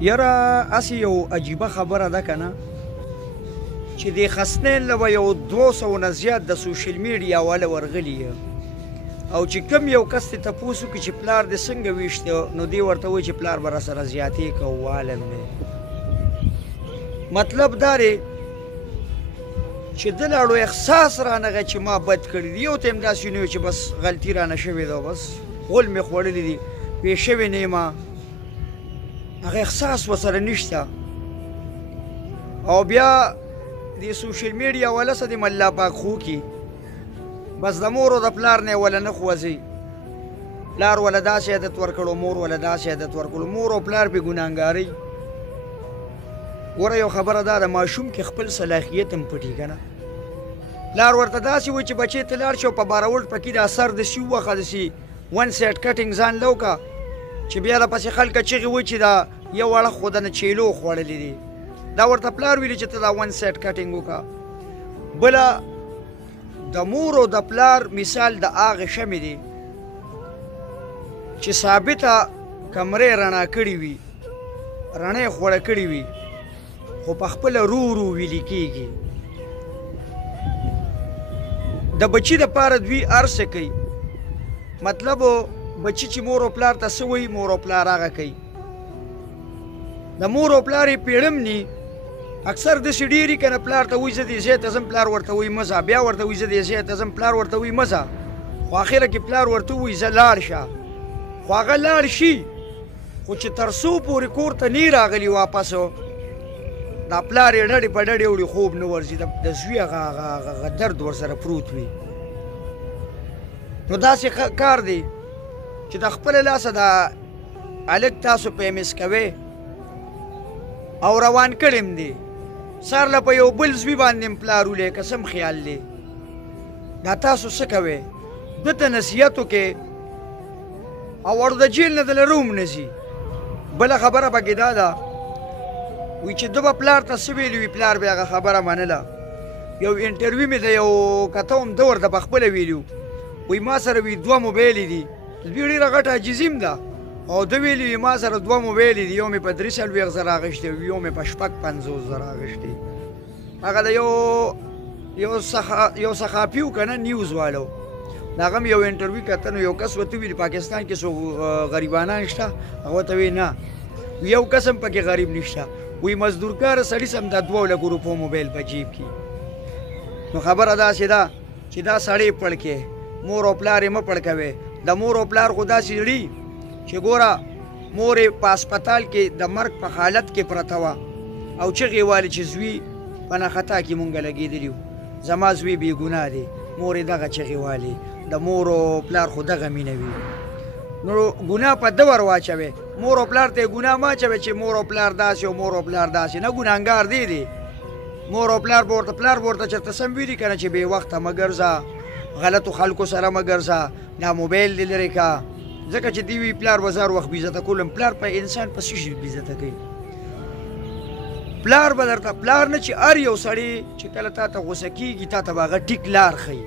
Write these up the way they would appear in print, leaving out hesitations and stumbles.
یاره هسې یو عجیبه خبره ده که نه چې دې خسنین له به یو 200 نه زیات د سوشل میډیا والا ورغلي او چې کوم یو کس ته تپوس وکړي چې پلار دې څنګه ویشته نو دې ورته وایي چې پلار به راسره زیاتې که والم دی مطلب دا دی چې ده لاړو احساس رانغی چې ما بد کړي دي یو ته هم داسې نه چې بس غلطي رانه شوې ده بس غول مې خوړلي دي پې شوې نه یم هغه احساس ورسره نشته او بیا د سوشل میډیا والا څه د ملا پاک خو کې بس د مور او د پلار نه ولا نه خوځي پلار ولا داسې عادت ورکړو مور ولا داسې عادت ورکړو مور او پلار په ګناهګاري ګوره یو خبره دا د ماشوم کې خپل صلاحیت هم پټي که نه پلار ورته داسې وایي چې بچی ته لاړ شي او په باروډ پکې دا سر داسې ووخه داسې ون سایډ کټینګ ځان له وکړه چې بیا راپسې خلکه چغې وایي چې دا یو اړخ خو دنه چیلو خوړلي دي دا ورته پلار ویلي چې ته دا ون سایډ کټینګ وکړه بله د مور او د پلار مثال د هغې شمې دی چې ثابته کمرې رڼا کړې وي رڼې خوړه کړې وي خو په خپله رو ویلي کېږي د بچي دپاره دوی هر څه کوي مطلب بچي چې مور او پلار ته څه وایي مور او پلار هغه کوي د مور او پلار یې پیړم ني اکثر داسې ډېري که نه پلار ته وایي زه دې ځای ته ځم پلار ورته وایي مه ځه بیا ورته وایي زه دې ځای ته ځم پلار ورته وایي مه ځه خو اخره کې پلار ورته وایي زه لاړ شه خو هغه لاړ شي خو چې تر څو پورې کور ته نه راغلي واپس دا پلار یې ډډې په ډډې وړي خوب نه ورځي د زوی هغه درد ورسره پروت وي نو داسې کار دی چې د خپله لاسه د هلک تاسو پیمس کوئ او روان کړی م دی سر له په یو بل زوی باندې م پلار ولی قسم خیال دی دا تاسو څه کوئ ده ته نصیحت وکړئ او ور د جیل نه د لره هم نه ځي بله خبره پکې دا ده وی چې ده به پلار ته څه ویلي وي پلار به هغه خبره منله یو انټرویو مې د یو کته هم ده ورته پخپله ویلي وی ما سره وی 2 موبایلې دي دوی ډېره غټه عجیزي م ده او ده ویلي وي ما سره 2 موبایلې دي یو مې په 43,000 اخیستی یو مې په 50,000 اخیستی هغه د یو صحافي و که نه نیوز والو د هغه م یو انټرویو کته نو یو کس ورته ویلي پاکستان کې څو غریبانان شته هغه ورته وایي نه یو کس هم پکې غریب نشته وی مزدورکاره سړي سم دا 2 لکو روپو موبایل په جیب کې نو خبره داسې ده چې دا سړی پړ کې مور او پلار یې مه پړ کوئ د مور او پلار خو داسې ړي چې ګوره مور یې په هسپتال کې د مرګ په حالت کې پرته وه او چغې والې چې زوی په نخطا کې مونږ لګېدلي وو زما زوی بې ګناه دی مور یې دغه چغې والې د مور او پلار خو دغه مینه وي نو ګناه په ده ور واچوې مور او پلار ته یې ګناه مه اچوې چې مور او پلار داسې او مور او پلار داسې نه ګناهګار دی مور او پلار به ورته چېرته سم ویلي که نه چې بې وخته مه ګرځه غلطو خلکو سره مه ګرځه دا موبایل دې لرې که ځکه چې دوی وي پلار به زر وخت بېعزته کولم پلار په انسان په څه شي بېعزته کوي پلار به درته پلار نه چې هر یو سړی چې کله تا ته غوسه کېږي تا ته به هغه ټیک لار ښیي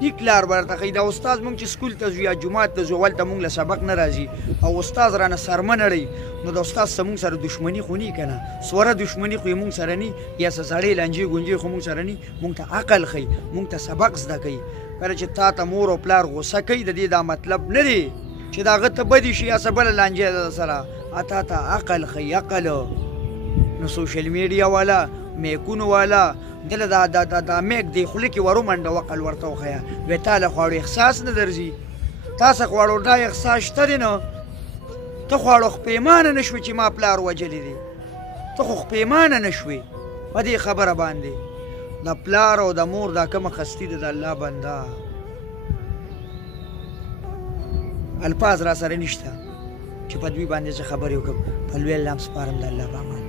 ټیک لار به درته ښیي دا استاد مونږ چې سکول ته ځو یا جومات ته ځو هلته مونږ له سبق نه راځي او استاد رانه سر مه نړوي نو د استاد سره مونږ سره دښمني خو نه که نه سوره دښمني خو یې مونږ سره نه یا څه سړی لانجې ګونجې خو مونږ سره نه مونږ ته عقل ښیي مونږ ته سبق زده کوي کله چې تا ته مور او پلار غوسه کوي د دې دا مطلب نه دی چې د هغه ته بدي شي یا څه بله لانجې ده سره تا ته عقل ښیي عقل نو سوشل میډیا والا میکونو والا دله دا میک دی خوله کې ورومنډه عقل ورته وښیه وی تا له خواړو احساس نه درځي تاسو خواړو دا احساس شته دی نو ته خواړو خپیمانه نه شوې چې ما پلار وجلی دی ته خو خپیمانه نه شوې په دې خبره باندې د پلار او د مور دا کومه خستي ده د الله بنده الفاظ را سره نشته چې په دوی باندې زه خبرې وکړم په لوی الله سپارم د الله په امان